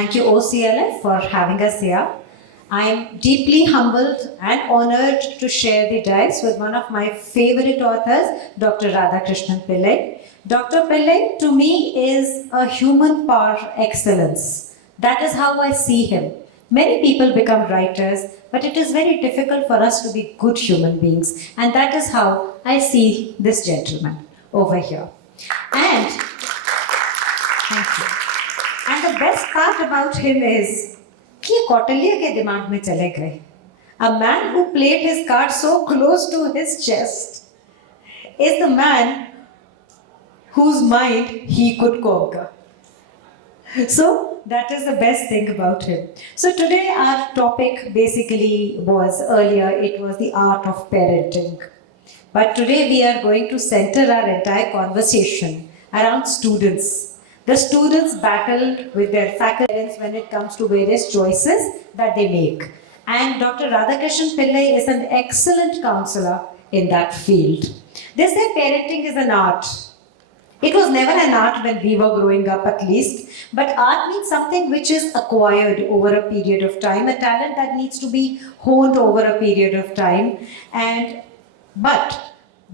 thank you OCLF for having us here. I am deeply humbled and honored to share the dais with one of my favorite authors, Dr. Radhakrishnan Pillai. Dr. Pillai, to me, is a human par excellence. That is how I see him. Many people become writers, but it is very difficult for us to be good human beings. And that is how I see this gentleman over here. And, thank you. And the best part about him is, कि कौटिल्य के दिमाग में चले गए. A man who played his cards so close to his chest is the man whose mind he could conquer. So that is the best thing about him. So today our topic basically was, earlier it was the art of parenting. But today we are going to center our entire conversation around students. The students battle with their faculty when it comes to various choices that they make. And Dr. Radhakrishnan Pillai is an excellent counselor in that field. They say parenting is an art. It was never an art when we were growing up, at least. But art means something which is acquired over a period of time, a talent that needs to be honed over a period of time. But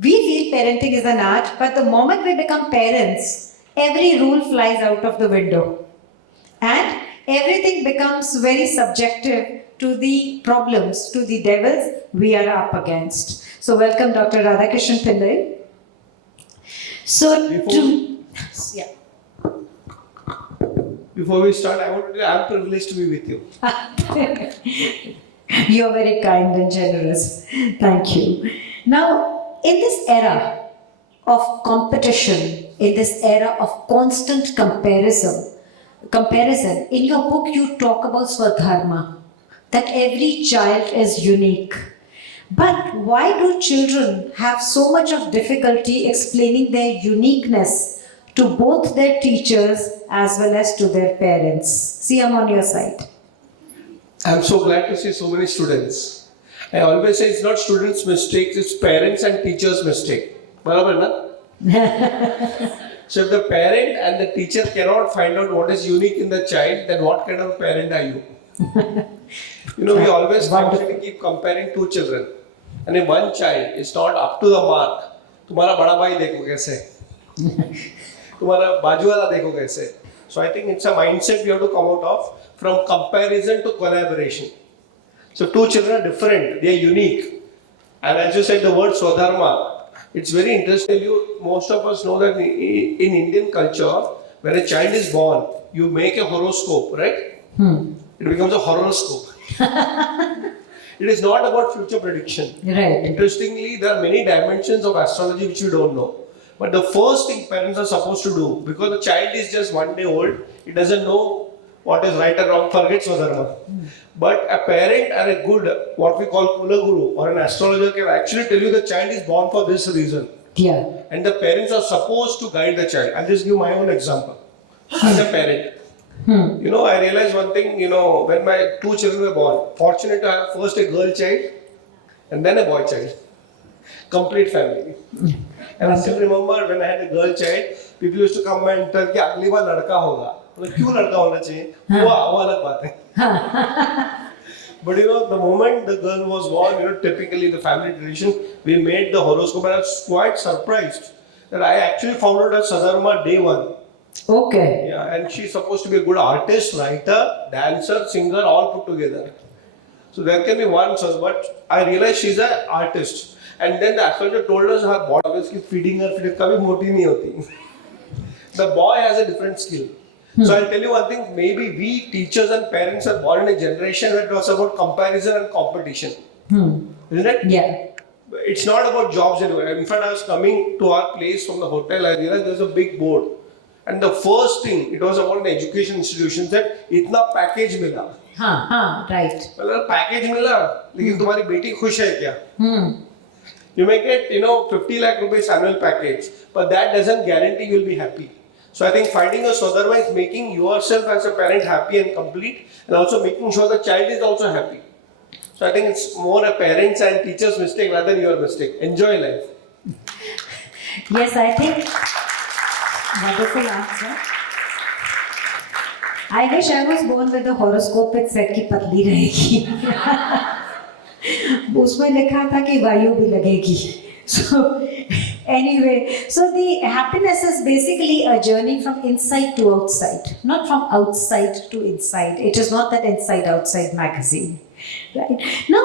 we feel parenting is an art, but the moment we become parents, every rule flies out of the window. And everything becomes very subjective to the problems, to the devils we are up against. So welcome Dr. Radhakrishnan Pillai. Before we start, I want to say I'm privileged to be with you. You're very kind and generous. Thank you. Now, in this era of competition, in this era of constant comparison, in your book you talk about Swadharma, that every child is unique. But why do children have so much of difficulty explaining their uniqueness to both their teachers as well as to their parents? See, I'm on your side. I'm so glad to see so many students. I always say it's not students' mistake, it's parents and teachers' mistake. Barabar, na? So if the parent and the teacher cannot find out what is unique in the child, then what kind of parent are you? We always constantly keep comparing two children. And if one child is not up to the mark, तुम्हारा बड़ा भाई देखो कैसे, तुम्हारा बाजू वाला देखो कैसे. So I think it's a mindset we have to come out of, from comparison to collaboration. So two children are different, they are unique. And as you said, the word Swadharma, it's very interesting. Most of us know that in Indian culture, when a child is born, you make a horoscope, right? It becomes a horoscope. It is not about future prediction. Right. Interestingly, there are many dimensions of astrology which we don't know. But the first thing parents are supposed to do, because the child is just 1 day old, it doesn't know what is right or wrong, forget Swadharma. But a parent and a good, what we call Kula Guru or an astrologer can actually tell you the child is born for this reason. Yeah. And the parents are supposed to guide the child. I'll just give my own example. As a parent, I realized one thing, when my two children were born, fortunate to have first a girl child and then a boy child. Complete family. And I still remember when I had a girl child, people used to come and tell कि अगली बार लड़का होगा. क्यों लड़का होना चाहिए? वो अलग बात है. But the moment the girl was born, typically the family tradition, we made the horoscope, and I was quite surprised that I actually found out as Sadharma day one. Okay. Yeah, and she's supposed to be a good artist, writer, dancer, singer, all put together. So there can be one source, but I realized she's an artist. And then the astrologer told us her body always keep feeding her, kabhi moti nahi hoti. The boy has a different skill. So I'll tell you one thing, maybe we teachers and parents are born in a generation where it was about comparison and competition. Isn't it? Yeah. It's not about jobs anywhere. In fact, I was coming to our place from the hotel, I realized there's a big board. And the first thing, it was about the education institutions that itna package mila. Right. Well, package mila, lekin tumhari beti khush hai kya? You may get, 50 lakh rupees annual package, but that doesn't guarantee you'll be happy. So I think finding a Swadharma is making yourself as a parent happy and complete, and also making sure the child is also happy. So I think it's more a parent's and teacher's mistake rather than your mistake. Enjoy life. Yes, I think wonderful answer. I wish I was born with the horoscope it said कि पतली रहेगी. उसमें लिखा था कि वायु भी लगेगी. So anyway, so the happiness is basically a journey from inside to outside, not from outside to inside. It is not that inside outside magazine, right? Now,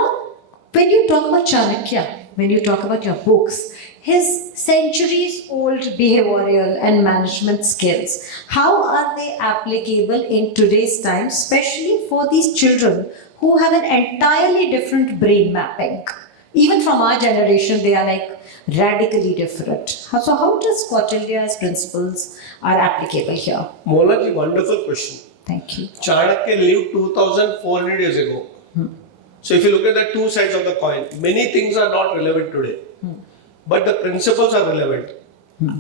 when you talk about Chanakya, when you talk about your books, his centuries old behavioral and management skills, how are they applicable in today's time, especially for these children who have an entirely different brain mapping? Even from our generation, they are like radically different. So how does Kautilya's principles are applicable here? Mona ji, wonderful question. Thank you. Chanakya lived 2400 years ago. So if you look at the two sides of the coin, many things are not relevant today. But the principles are relevant.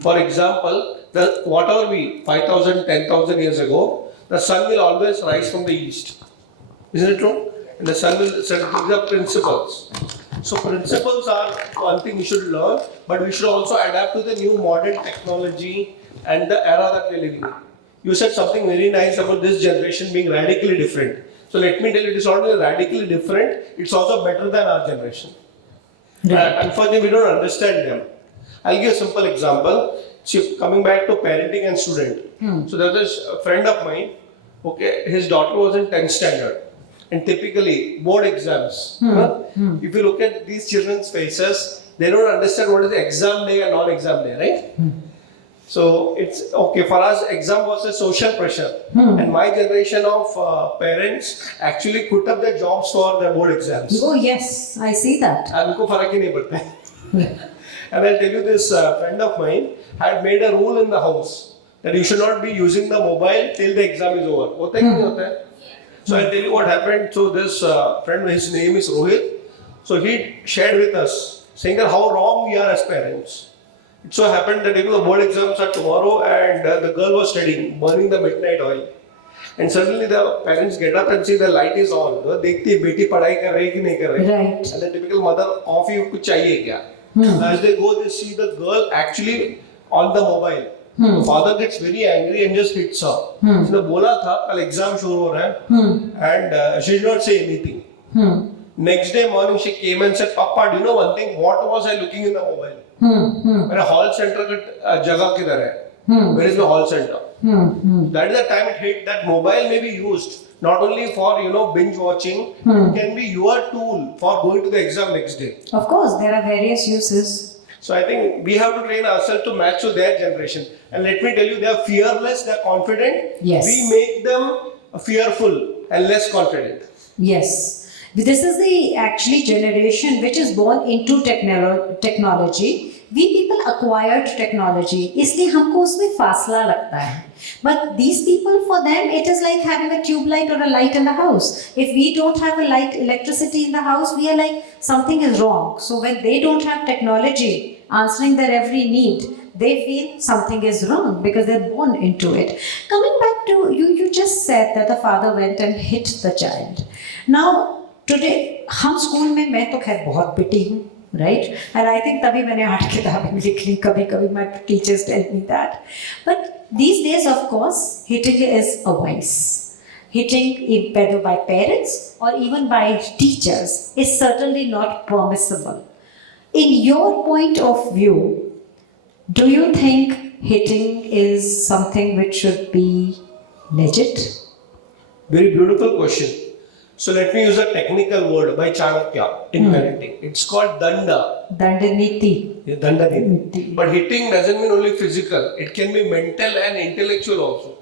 For example, whatever 5,000, 10,000 years ago, the sun will always rise from the east. Isn't it true? And the sun will set the principles. So principles are one thing we should learn, but we should also adapt to the new modern technology and the era that we are living in. You said something very nice about this generation being radically different. So let me tell you, it is not only radically different, it's also better than our generation. Right. Unfortunately, we don't understand them. I'll give a simple example. See, coming back to parenting and student. So there was a friend of mine, okay, his daughter was in 10th standard. And typically, board exams, if you look at these children's faces, they don't understand what is the exam day and non-exam day, right? So it's okay for us. Exam was a social pressure, and my generation of parents actually put up their jobs for their board exams. Oh yes, I see that. उनको फर्क ही नहीं पड़ता है. And I'll tell you, this friend of mine had made a rule in the house that you should not be using the mobile till the exam is over. होता है कि नहीं होता है? So I'll tell you what happened. So this friend, his name is Rohit. So he shared with us, saying that how wrong we are as parents. It so happened that the board exams are tomorrow, and the girl was studying, burning the midnight oil. And suddenly the parents get up and see the light is on. देखती है बेटी पढ़ाई कर रही कि नहीं कर रही. Right. And the typical mother, coffee कुछ चाहिए क्या? As they go, they see the girl actually on the mobile. The father gets very angry and just hits her. उसने बोला था कल एग्जाम शुरू हो रहा है, and she did not say anything. Next day morning she came and said, Papa, do you know one thing? What was I looking in the mobile? मेरा hall center का जगह किधर है? Where is my hall center? That is the time it hit that mobile may be used not only for binge watching, it can be your tool for going to the exam next day. Of course, there are various uses. So I think we have to train ourselves to match to their generation. And let me tell you, they are fearless, they are confident. Yes. We make them fearful and less confident. Yes. This is the actually generation which is born into technology. We people acquired technology. इसलिए हमको उसमें फासला लगता है. But these people, for them, it is like having a tube light or a light in the house. If we don't have a light, electricity in the house, we are like, something is wrong. So when they don't have technology answering their every need, they feel something is wrong because they're born into it. Coming back to, you just said that the father went and hit the child. Now, today, हम school में मैं तो खैर बहुत पिटी हूँ. Right? And I think तभी मैंने 8 किताबें लिख ली. कभी-कभी my teachers tell me that. But these days, of course, hitting is a vice. Hitting, whether by parents or even by teachers, is certainly not permissible. In your point of view, do you think hitting is something which should be legit? Very beautiful question. So let me use a technical word by Chanakya in parenting. It's called danda. Dandaniti. Yeah, dandaniti. But hitting doesn't mean only physical. It can be mental and intellectual also.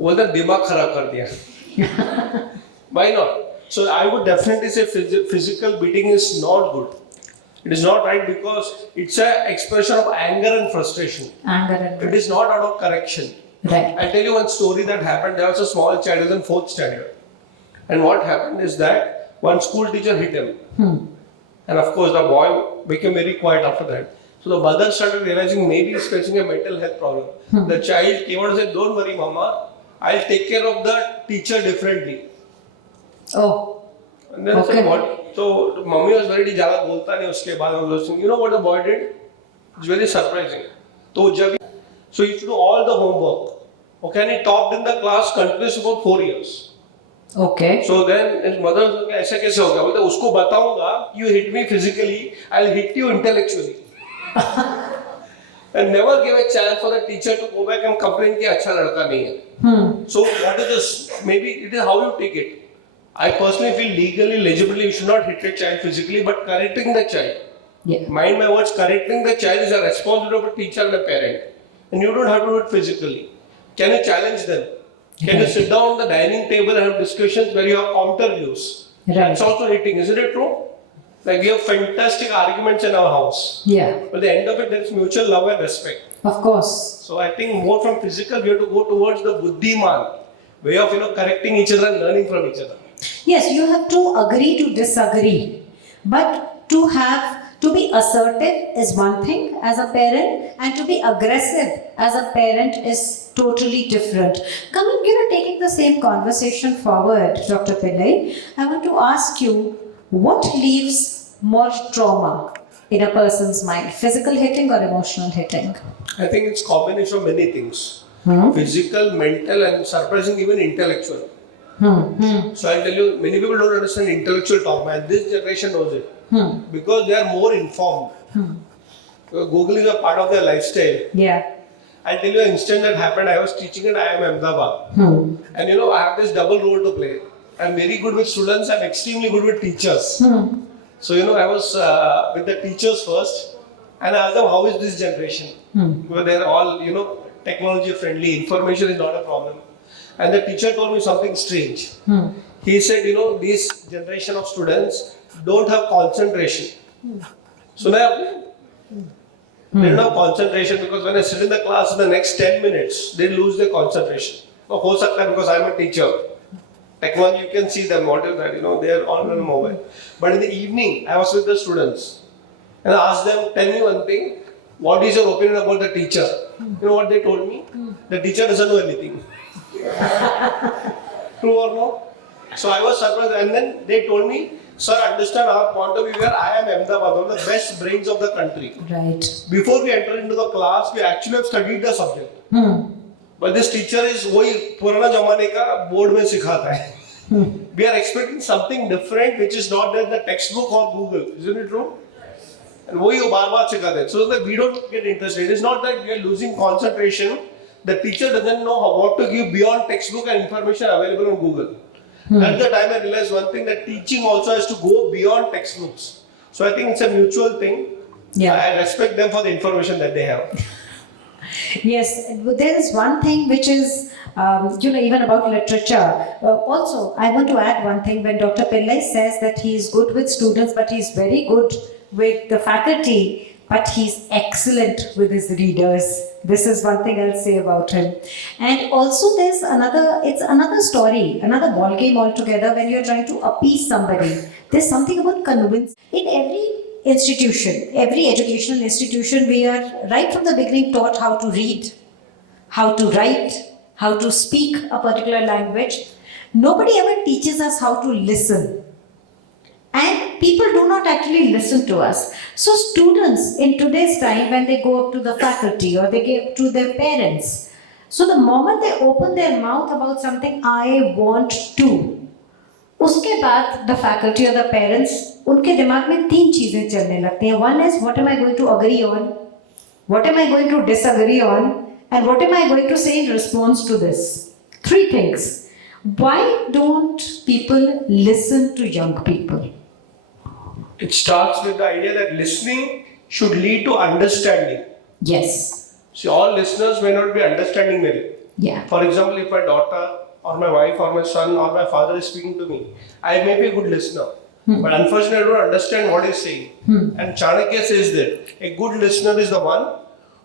वो तो दिमाग खराब कर दिया. Why not? So I would definitely say physical beating is not good. It is not right because it's an expression of anger and frustration. It is not out of correction. Right. I'll tell you one story that happened. There was a small child in 4th standard. And what happened is that one school teacher hit him. And of course the boy became very quiet after that. So the mother started realizing maybe he's facing a mental health problem. The child came out and said, don't worry mama, I'll take care of the teacher differently. Oh. And then Okay. said, what? So mommy was very ज़्यादा बोलता नहीं उसके बाद हम लोग you know what the boy did? It's very surprising. So he used to do all the homework. Okay, and he topped in the class continuously for 4 years. Okay. So then his mother was like, ऐसा कैसे होगा? बोलते उसको बताऊंगा, you hit me physically, I'll hit you intellectually. And never give a chance for the teacher to go back and complain कि अच्छा लड़का नहीं है. So what is this? Maybe it is how you take it. I personally feel legally, legibly, you should not hit a child physically, but correcting the child. Yeah. Mind my words, correcting the child is a responsibility of a teacher and a parent. And you don't have to do it physically. Can you challenge them? Can you sit down on the dining table and have discussions where you have counter views? Right. That's also hitting, isn't it true? Like we have fantastic arguments in our house. Yeah. But at the end of it, there is mutual love and respect. Of course. So I think more from physical, we have to go towards the buddhiman way of correcting each other and learning from each other. Yes, you have to agree to disagree, but to be assertive is one thing as a parent, and to be aggressive as a parent is totally different. Coming, taking the same conversation forward, Dr. Pillai, I want to ask you, what leaves more trauma in a person's mind, physical hitting or emotional hitting? I think it's combination of many things. Physical, mental, and surprisingly even intellectual. So I'll tell you, many people don't understand intellectual trauma, and this generation knows it. Because they are more informed. Google is a part of their lifestyle. Yeah. I'll tell you an instance that happened. I was teaching at IIM Ahmedabad. And I have this double role to play. I'm very good with students, I'm extremely good with teachers. So I was with the teachers first, and I asked them, how is this generation? Because they're all, technology friendly, information is not a problem. And the teacher told me something strange. He said, this generation of students don't have concentration. So now, they don't have concentration because when I sit in the class in the next 10 minutes, they lose their concentration. Now, ho sakta hai because I'm a teacher. Technology, you can see them, what is that, they are all on the mobile. But in the evening, I was with the students and I asked them, tell me one thing, what is your opinion about the teacher? You know what they told me? The teacher doesn't know anything. True or no? So I was surprised, and then they told me, sir, understand our point of view here. I am Ahmedabad, one of the best brains of the country. Right. Before we enter into the class, we actually have studied the subject. But this teacher is वही पुराना जमाने का board में सिखाता है. We are expecting something different, which is not there in the textbook or Google. Isn't it true? And वही वो बार-बार सिखाते हैं. So that we don't get interested. It is not that we are losing concentration. The teacher doesn't know what to give beyond textbook and information available on Google. At the time I realized one thing, that teaching also has to go beyond textbooks. So I think it's a mutual thing. Yeah. I respect them for the information that they have. Yes, there is one thing which is, even about literature. Also, I want to add one thing. When Dr. Pillai says that he is good with students, but he is very good with the faculty, but he's excellent with his readers. This is one thing I'll say about him. And also it's another story, another ball game altogether when you're trying to appease somebody. There's something about convince. In every institution, every educational institution, we are right from the beginning taught how to read, how to write, how to speak a particular language. Nobody ever teaches us how to listen. And people do not actually listen to us. So students in today's time, when they go up to the faculty or they go to their parents, so the moment they open their mouth about something, I want to, उसके बाद the faculty or the parents, उनके दिमाग में 3 चीजें चलने लगती हैं. One is, what am I going to agree on? What am I going to disagree on? And what am I going to say in response to this? 3 things. Why don't people listen to young people? It starts with the idea that listening should lead to understanding. Yes. See, all listeners may not be understanding me. Yeah. For example, if my daughter or my wife or my son or my father is speaking to me, I may be a good listener. But unfortunately, I don't understand what he's saying. And Chanakya says that a good listener is the one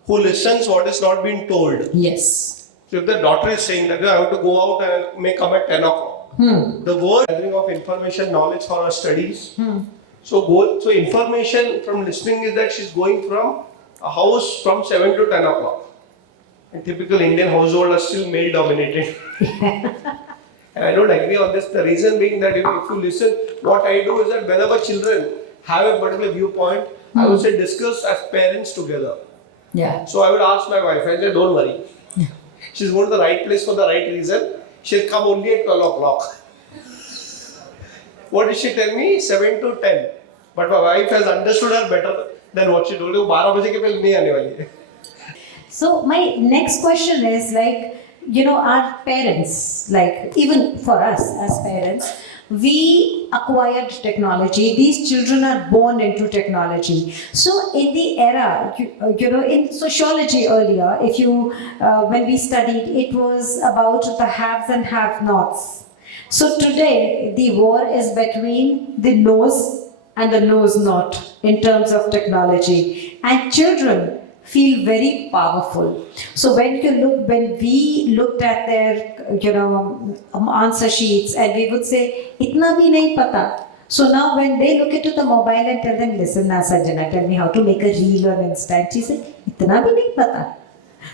who listens what is not being told. Yes. So if the daughter is saying that I have to go out and may come at 10 o'clock, the word gathering of information, knowledge for our studies. So information from listening is that she's going from a house from 7 to 10 o'clock. And typical Indian household are still male dominated. And I don't agree on this. The reason being that if you listen, what I do is that whenever children have a particular viewpoint, I would say discuss as parents together. Yeah. So I would ask my wife, I said, don't worry. she's going to the right place for the right reason, she'll come only at 12 o'clock. What did she tell me? 7 to 10. But my wife has understood her better than what she told you. 12 बजे के पहले नहीं आने वाली है. So my next question is like, you know, our parents, like even for us as parents, we acquired technology. These children are born into technology. So in the era, you know, in sociology earlier, if you, when we studied, it was about the haves and have-nots. So today, the war is between the knows and the knows not in terms of technology. And children feel very powerful. So when we looked at their, you know, answer sheets, and we would say, "Itna bhi nahi pata." So now when they look into the mobile and tell them, "Listen, na Sanjana, tell me how to make a reel on Insta," and she said, "Itna bhi nahi pata."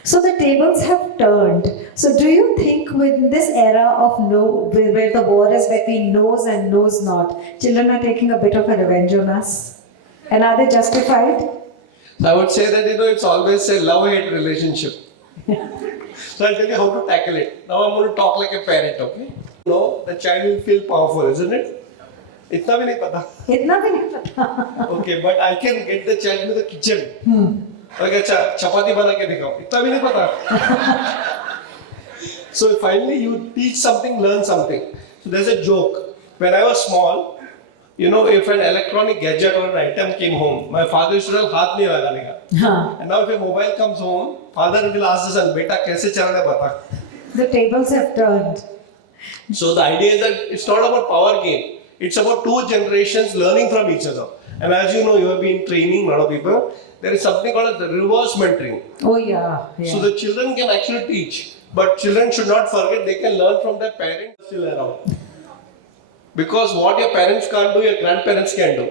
So the tables have turned. So do you think with this era of where the war is between knows and knows not, children are taking a bit of a revenge on us? And are they justified? So I would say that, you know, it's always a love-hate relationship. So I'll tell you how to tackle it. Now I'm going to talk like a parent, okay? No, the child will feel powerful, isn't it? Itna bhi nahi pata. Itna bhi nahi pata. Okay, but I can get the child into the kitchen. Okay, अच्छा चपाती बना के दिखाओ. इतना भी नहीं पता. So finally you teach something, learn something. So there's a joke. When I was small, you know, if an electronic gadget or an item came home, my father used to tell हाथ नहीं लगाने का. And now if a mobile comes home, father will ask the son, बेटा कैसे चलाना बता. The tables have turned. So the idea is that it's not about power game. It's about two generations learning from each other. And as you know, you have been training a lot of people. There is something called the reverse mentoring. Oh yeah. So the children can actually teach, but children should not forget they can learn from their parents still around. Because what your parents can't do, your grandparents can do.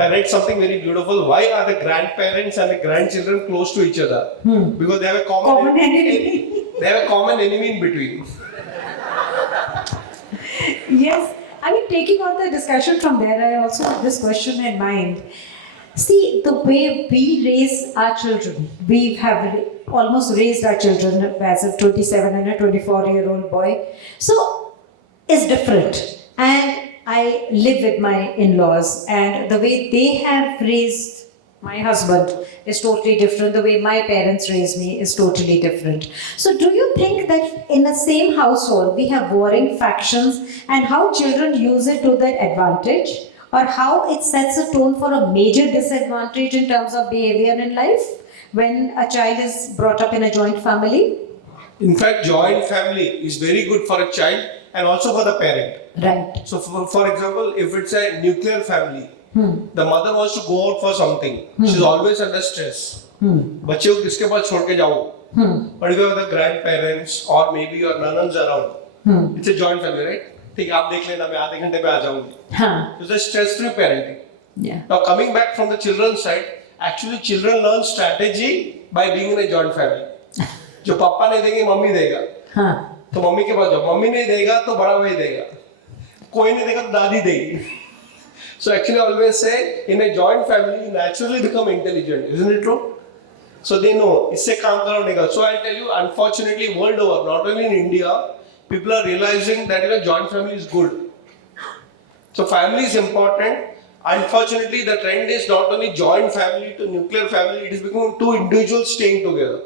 I read something very beautiful. Why are the grandparents and the grandchildren close to each other? Because they have a common enemy. They have a common enemy in between. Yes. I mean, taking on the discussion from there, I also have this question in mind. See, the way we raise our children, we have almost raised our children as a 27 and a 24-year-old boy. So, it's different. And I live with my in-laws, and the way they have raised my husband is totally different. The way my parents raised me is totally different. So do you think that in the same household we have warring factions, and how children use it to their advantage, or how it sets a tone for a major disadvantage in terms of behavior in life when a child is brought up in a joint family? In fact, joint family is very good for a child and also for the parent. Right. So for example, if it's a nuclear family, the mother wants to go out for something. She's always under stress. बच्चे को किसके पास छोड़ के जाओ? But if you have the grandparents or maybe your nana's around, it's a joint family, right? ठीक है, आप देख लेना, मैं आधे घंटे पे आ जाऊंगी. So it's a stress-free parenting. Yeah. Now coming back from the children's side, actually children learn strategy by being in a joint family. जो पापा नहीं देंगे, मम्मी देगा. तो मम्मी के पास जाओ. मम्मी नहीं देगा तो बड़ा भाई देगा. कोई नहीं देगा तो दादी देगी. So actually I always say, in a joint family, you naturally become intelligent. Isn't it true? So they know, इससे काम करो नहीं करो. So I'll tell you, unfortunately, world over, not only in India, people are realizing that, you know, joint family is good. So family is important. Unfortunately, the trend is not only joint family to nuclear family, it is becoming two individuals staying together.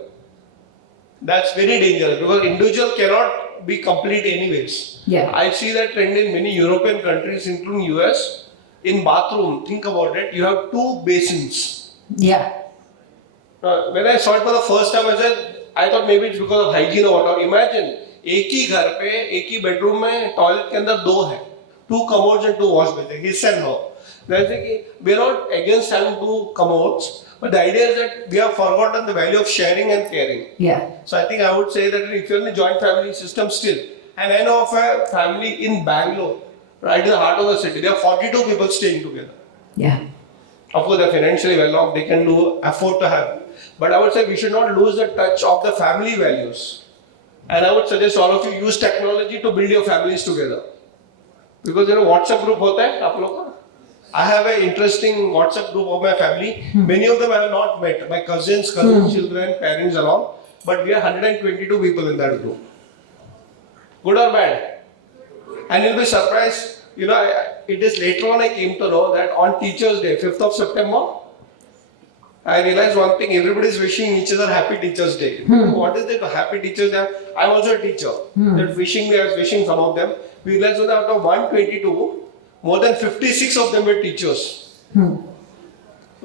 That's very dangerous because individual cannot be complete anyways. Yeah. I see that trend in many European countries, including US. In bathroom, think about it, you have two basins. Yeah. When I saw it for the first time, I thought maybe it's because of hygiene or whatever. Imagine, एक ही घर पे, एक ही bedroom में toilet के अंदर दो है. Two commodes and two wash basin, his and her. We are not against having two commodes, but the idea is that we have forgotten the value of sharing and caring. Yeah. So I think I would say that if you're in a joint family system still, and I know of a family in Bangalore, right in the heart of the city, there are 42 people staying together. Yeah. Of course, they're financially well off, they can afford to have. But I would say we should not lose the touch of the family values. And I would suggest all of you use technology to build your families together. Because, you know, WhatsApp group hota hai, aap log ka? I have an interesting WhatsApp group of my family. Many of them I have not met. My cousins, children, parents along. but we are 122 people in that group. Good or bad? And you'll be surprised, it is later on I came to know that on Teachers' Day, 5th of September, I realized one thing, everybody is wishing each other Happy Teachers' Day. What is it, Happy Teachers' Day? I'm also a teacher. They're wishing me, I was wishing some of them. We realized that out of 122, more than 56 of them were teachers.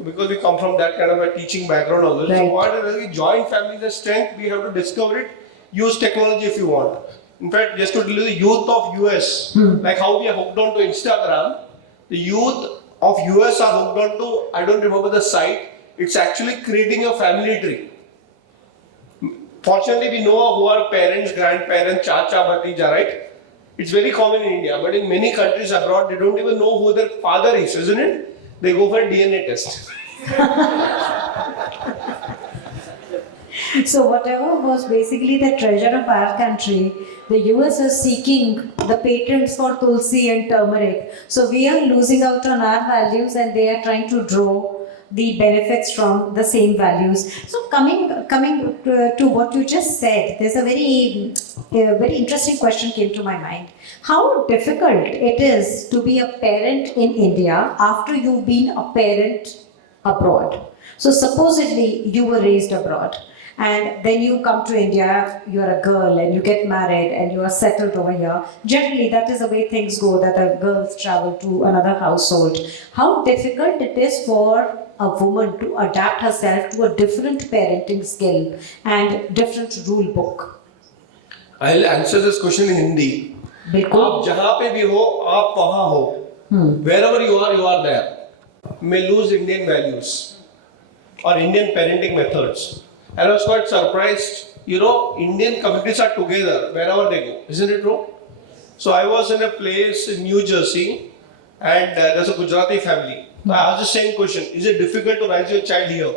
Because we come from that kind of a teaching background also. Right. So what is it? Joint family is a strength, we have to discover it. Use technology if you want. In fact, just to tell you the youth of US, like how we are hooked on to Instagram, the youth of US are hooked on to, I don't remember the site, it's actually creating a family tree. Fortunately, we know who are parents, grandparents, chacha, bhatija, right? It's very common in India, but in many countries abroad, they don't even know who their father is, isn't it? They go for a DNA test. So whatever was basically the treasure of our country, the US is seeking the patents for tulsi and turmeric. So we are losing out on our values and they are trying to draw the benefits from the same values. So coming to what you just said, there's a very interesting question came to my mind. How difficult it is to be a parent in India after you've been a parent abroad. So supposedly you were raised abroad. And then you come to India, you're a girl and you get married and you are settled over here. Generally, that is the way things go, that the girls travel to another household. How difficult it is for a woman to adapt herself to a different parenting skill and different rule book? I'll answer this question in Hindi. आप जहाँ पे भी हो, आप वहाँ हो. Wherever you are there. May lose Indian values or Indian parenting methods. And I was quite surprised, Indian communities are together wherever they go. Isn't it true? So I was in a place in New Jersey and there's a Gujarati family. So I asked the same question, is it difficult to raise your child here?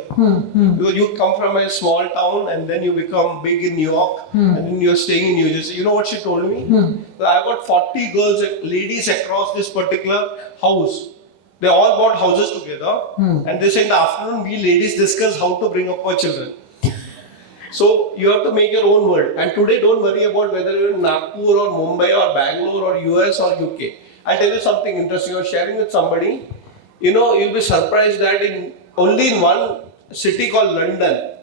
Because you come from a small town and then you become big in New York and then you're staying in New Jersey. You know what she told me? So I got 40 girls, ladies across this particular house. They all bought houses together and they say in the afternoon we ladies discuss how to bring up our children. So you have to make your own world. And today don't worry about whether you're in Nagpur or Mumbai or Bangalore or US or UK. I'll tell you something interesting. I was sharing with somebody. You'll be surprised that only in one city called London,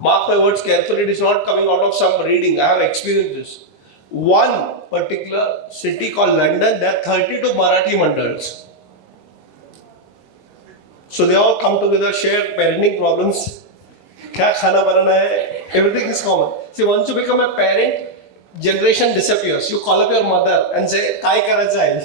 mark my words carefully, it is not coming out of some reading. I have experienced this. One particular city called London, there are 32 Marathi mandals. So they all come together, share parenting problems. क्या खाना बनाना है, everything is common. See, once you become a parent, generation disappears. You call up your mother and say, "Kai करायचं आहे?"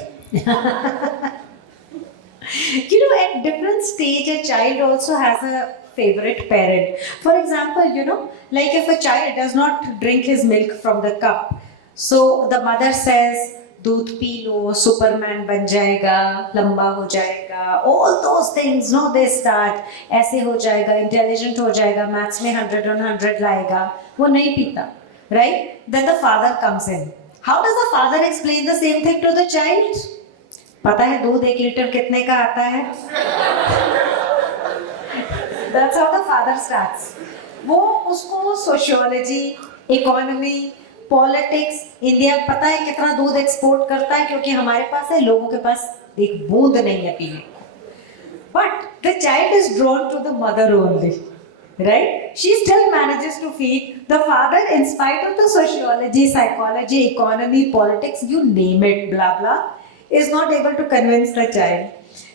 At different stage, a child also has a favorite parent. For example, like if a child does not drink his milk from the cup, so the mother says, दूध P low, Superman बन जाएगा, लंबा हो जाएगा, all those things, they start, ऐसे हो जाएगा, intelligent हो जाएगा, maths में 100 on 100 लाएगा, वो नहीं पीता, right? Then the father comes in. How does the father explain the same thing to the child? पता है दूध 1 लीटर कितने का आता है? That's how the father starts. वो उसको sociology, economy, पॉलिटिक्स, इंडिया पता है कितना दूध एक्सपोर्ट करता है क्योंकि हमारे पास है, लोगों के पास एक बूंद नहीं है पीने को. But the child is drawn to the mother only, right? She still manages to feed the father in spite of the sociology, psychology, economy, politics, you name it, blah blah, is not able to convince the child.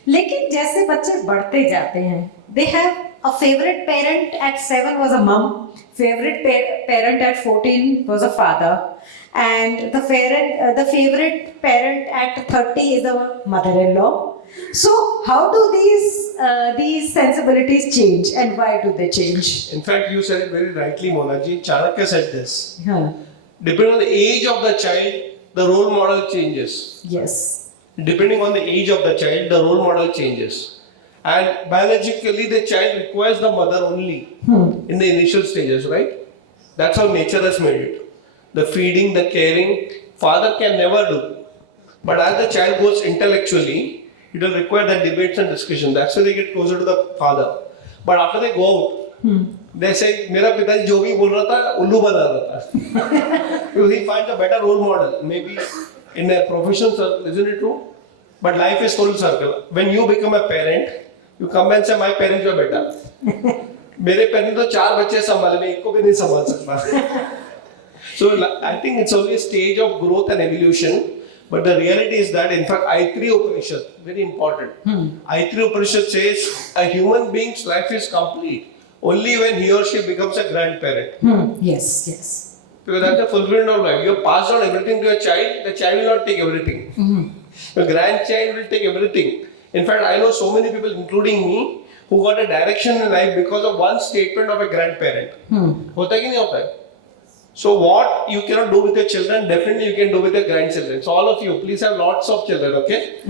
लेकिन जैसे बच्चे बढ़ते जाते हैं, they have a favorite parent at 7 was a mom, favorite parent at 14 was a father, and the favorite parent at 30 is a mother-in-law. So how do these sensibilities change and why do they change? In fact, you said it very rightly, Monaji. Chanakya said this. Depending on the age of the child, the role model changes. Yes. Depending on the age of the child, the role model changes. And biologically, the child requires the mother only in the initial stages, right? That's how nature has made it. The feeding, the caring, father can never do. But as the child goes intellectually, it will require the debates and discussion. That's why they get closer to the father. But after they go out, जैसे मेरा पिताजी जो भी बोल रहा था उल्लू बना रहा था. Because he finds a better role model, maybe in a professional circle, isn't it true? But life is full circle. When you become a parent, you come and say, my parents were better. मेरे parents तो 4 बच्चे संभाले, मैं एक को भी नहीं संभाल सकता. So I think it's only a stage of growth and evolution. But the reality is that, in fact, I3 Upanishad, very important. I3 Upanishad says a human being's life is complete only when he or she becomes a grandparent. Yes, yes. Because that's the fulfillment of life. You have passed on everything to your child, the child will not take everything. The grandchild will take everything. In fact, I know so many people, including me, who got a direction in life because of one statement of a grandparent. होता है कि नहीं होता है? So what you cannot do with your children, definitely you can do with your grandchildren. So all of you, please have lots of children, okay?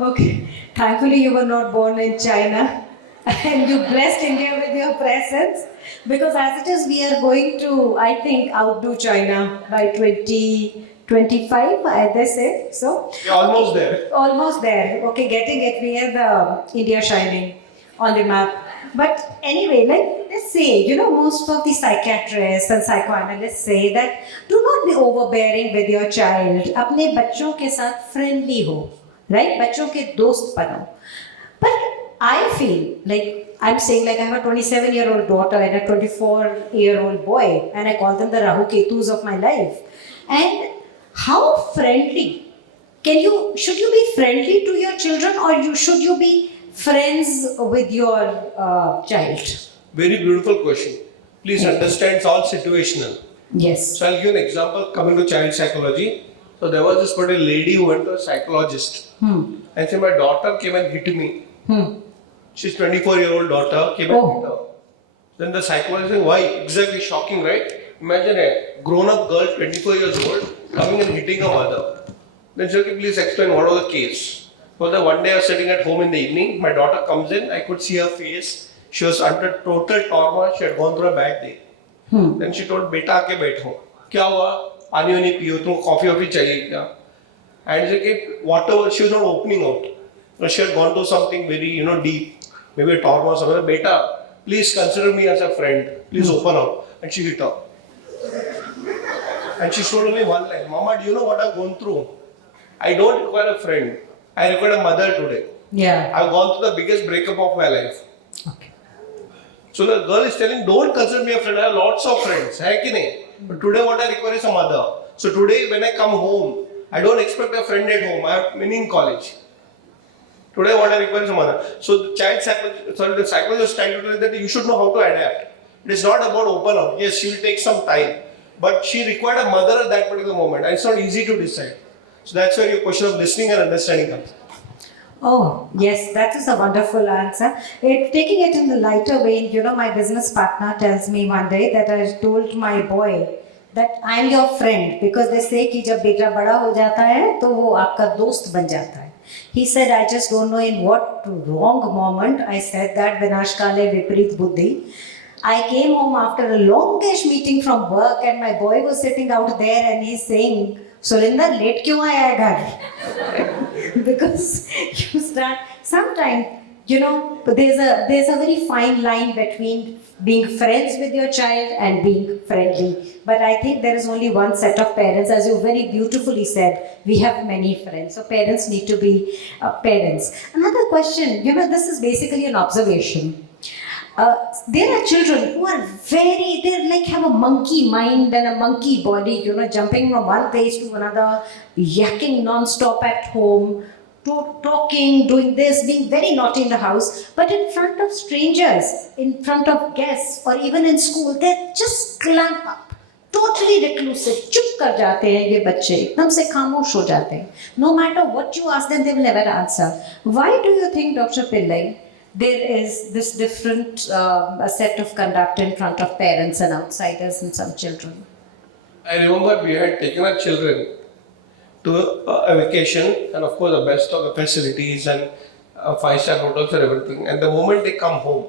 Okay. Thankfully, you were not born in China, and you blessed India with your presence. Because as it is, we are going to, I think, outdo China by 2025, they say. So You're almost there. almost there. Okay, getting it. We are the India shining on the map. But anyway, like let's say, most of the psychiatrists and psychoanalysts say that do not be overbearing with your child. अपने बच्चों के साथ friendly हो, right? बच्चों के दोस्त बनो. But I feel like I'm saying, like I have a 27-year-old daughter and a 24-year-old boy, and I call them the Rahu Ketus of my life. And how friendly should you be friendly to your children, or should you be friends with your child? Very beautiful question. Please understand it's all situational. Yes. So I'll give you an example coming to child psychology. So there was this particular lady who went to a psychologist. And said, my daughter came and hit me. She's 24-year-old daughter came and hit her. Then the psychologist said, why? Exactly, shocking, right? Imagine a grown-up girl, 24 years old, coming and hitting her mother. Then she said, please explain what was the case. So the one day I was sitting at home in the evening, my daughter comes in, I could see her face. She was under total trauma, she had gone through a bad day. Then she told, beta aake baitho. Kya hua? Pani wani piyo, tumko coffee chahiye kya? And she said, whatever, she was not opening out. She had gone through something very, deep, maybe a trauma or something. Beta, please consider me as a friend. Please open up. And she hit her. And she told me one line, Mama, do you know what I've gone through? I don't require a friend. I require a mother today. Yeah. I've gone through the biggest breakup of my life. Okay. So the girl is telling, don't consider me a friend. I have lots of friends. Hai ki nahi? But today what I require is a mother. So today when I come home, I don't expect a friend at home. I have many in college. Today what I require is a mother. So the the psychologist is trying to tell you that you should know how to adapt. It is not about open up. Yes, she will take some time. But she required a mother at that particular moment. And it's not easy to decide. So that's where your question of listening and understanding comes. Oh, yes, that is a wonderful answer. Taking it in the lighter vein, my business partner tells me one day that I told my boy that I am your friend, because they say कि जब बेटा बड़ा हो जाता है तो वो आपका दोस्त बन जाता है. He said, I just don't know in what wrong moment I said that. Vinashkale Viparit Buddhi. I came home after a longish meeting from work and my boy was sitting out there and he's saying, Surinder, late क्यों आया है घर? Because you start, sometimes, there's a very fine line between being friends with your child and being friendly. But I think there is only one set of parents. As you very beautifully said, we have many friends. So parents need to be parents. Another question, this is basically an observation. There are children who are they like have a monkey mind and a monkey body, jumping from one place to another, yakking non-stop at home, talking, doing this, being very naughty in the house. But in front of strangers, in front of guests, or even in school, they just clamp up. Totally reclusive. चुप कर जाते हैं ये बच्चे, एकदम से खामोश हो जाते हैं. No matter what you ask them, they will never answer. Why do you think, Dr. Pillai, there is this different a set of conduct in front of parents and outsiders and some children? I remember we had taken our children to a vacation, and of course the best of the facilities and 5-star hotels and everything. And the moment they come home,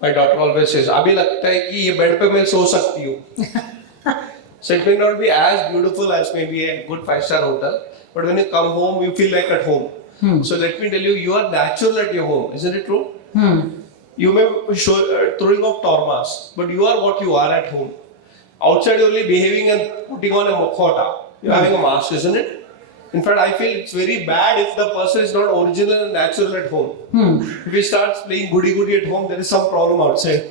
my daughter always says, "Abhi लगता है कि ये bed पे मैं सो सकती हूँ." So it may not be as beautiful as maybe a good 5-star hotel, but when you come home, you feel like at home. So let me tell you, you are natural at your home, isn't it true? You may be throwing off tormas, but you are what you are at home. Outside you're only behaving and putting on a mukhota. You're having a mask, isn't it? In fact, I feel it's very bad if the person is not original and natural at home. If he starts playing goody-goody at home, there is some problem outside.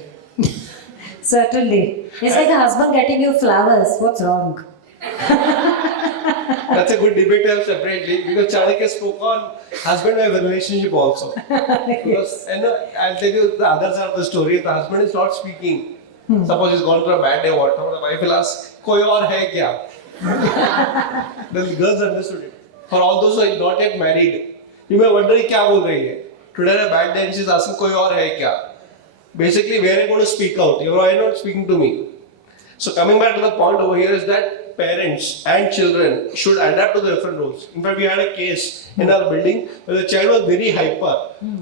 Certainly. It's like a husband getting you flowers. What's wrong? That's a good debate to have separately, because Chanakya spoke on husband-wife relationship also. Because, and I'll tell you the other side of the story. The husband is not speaking. Suppose he's gone through a bad day or whatever, the wife will ask, "Koi aur hai kya?" The girls understood it. For all those who are not yet married, you may wonder, "Kya bol rahi hai?" Today on a bad day, and she's asking, "Koi aur hai kya?" Basically, where are you going to speak out? Why are you not speaking to me? So coming back to the point over here is that parents and children should adapt to the different roles. In fact, we had a case in our building where the child was very hyper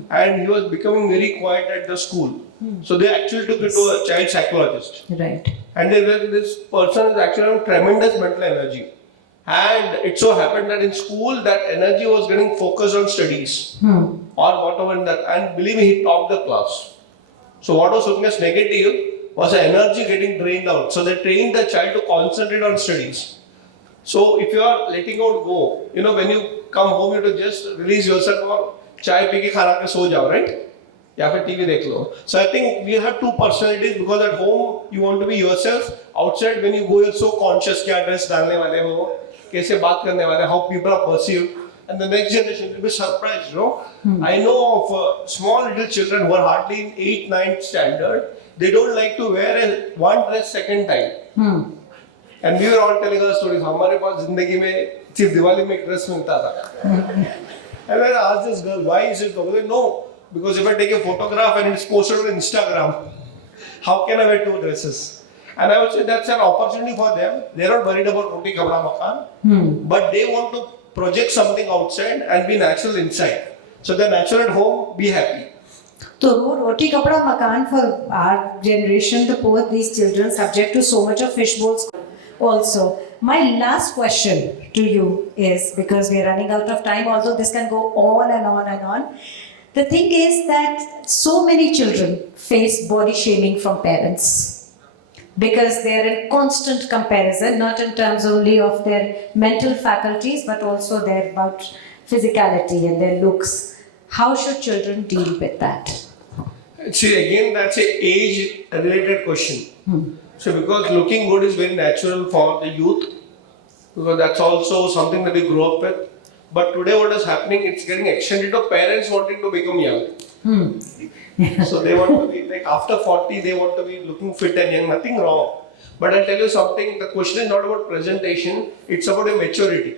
and he was becoming very quiet at the school. So they actually took it to a child psychologist. Right. And this person is actually having tremendous mental energy. And it so happened that in school that energy was getting focused on studies or whatever in that. And believe me, he topped the class. So what was looking as negative was the energy getting drained out. So they trained the child to concentrate on studies. So if you are letting out go, when you come home, you have to just release yourself or chai pee ke khana ke so jao, right? या फिर TV देख लो. So I think we have two personalities, because at home you want to be yourself. Outside when you go, you're so conscious क्या dress डालने वाले हो, कैसे बात करने वाले, how people are perceived. And the next generation will be surprised, I know of small little children who are hardly in 8th, 9th standard. They don't like to wear one dress second time. And we were all telling our stories. हमारे पास जिंदगी में सिर्फ दिवाली में एक dress मिलता था. And I asked this girl, why is it? They no, because if I take a photograph and it's posted on Instagram, how can I wear two dresses? And I would say that's an opportunity for them. They're not worried about roti kapda makan, but they want to project something outside and be natural inside. So they're natural at home, be happy. So roti kapda makan for our generation, the poor these children subject to so much of fishbowls. Also, my last question to you is, because we are running out of time, although this can go on and on and on. The thing is that so many children face body shaming from parents because they are in constant comparison, not in terms only of their mental faculties, but also their about physicality and their looks. How should children deal with that? See, again, that's an age-related question. So, because looking good is very natural for the youth, because that's also something that we grow up with. But today, what is happening? It's getting extended to parents wanting to become young. So they want to be like after 40, they want to be looking fit and young. Nothing wrong. But I'll tell you something. The question is not about presentation. It's about a maturity.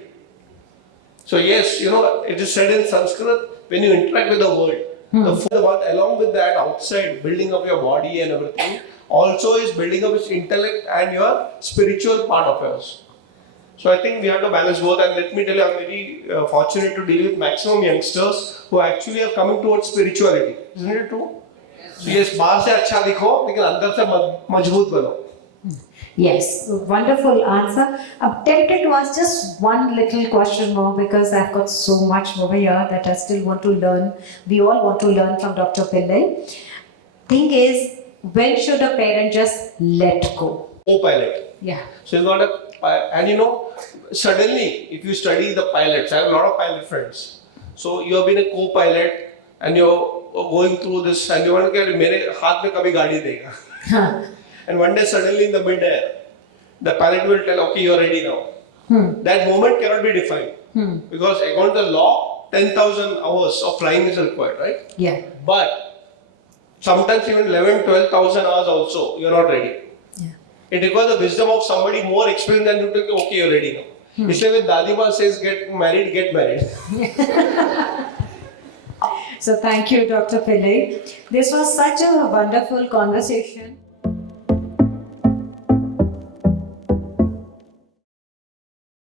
So yes, it is said in Sanskrit, when you interact with the world, the food along with that outside, building up your body and everything, also is building up its intellect and your spiritual part of yours. So I think we have to balance both, and let me tell you, I'm very fortunate to deal with maximum youngsters who actually are coming towards spirituality. Isn't it true? So yes, बाहर से अच्छा दिखो, लेकिन अंदर से मजबूत बनो. Yes, wonderful answer. I'm tempted to ask just one little question more, because I've got so much over here that I still want to learn. We all want to learn from Dr. Pillai. Thing is, when should a parent just let go? Co-pilot. Yeah. So it's not a, and suddenly if you study the pilots, I have a lot of pilot friends. So you have been a co-pilot and you're going through this and you want to get mere haath mein kabhi gaadi dega. And one day suddenly in the mid-air, the pilot will tell, okay, you're ready now. That moment cannot be defined. Because according to the law, 10,000 hours of flying is required, right? Yeah. But sometimes even 12,000 hours also, you're not ready. Yeah. It requires the wisdom of somebody more experienced than you to think, okay, you're ready now. Isliye when Dadima says get married, get married. So thank you, Dr. Pillai. This was such a wonderful conversation.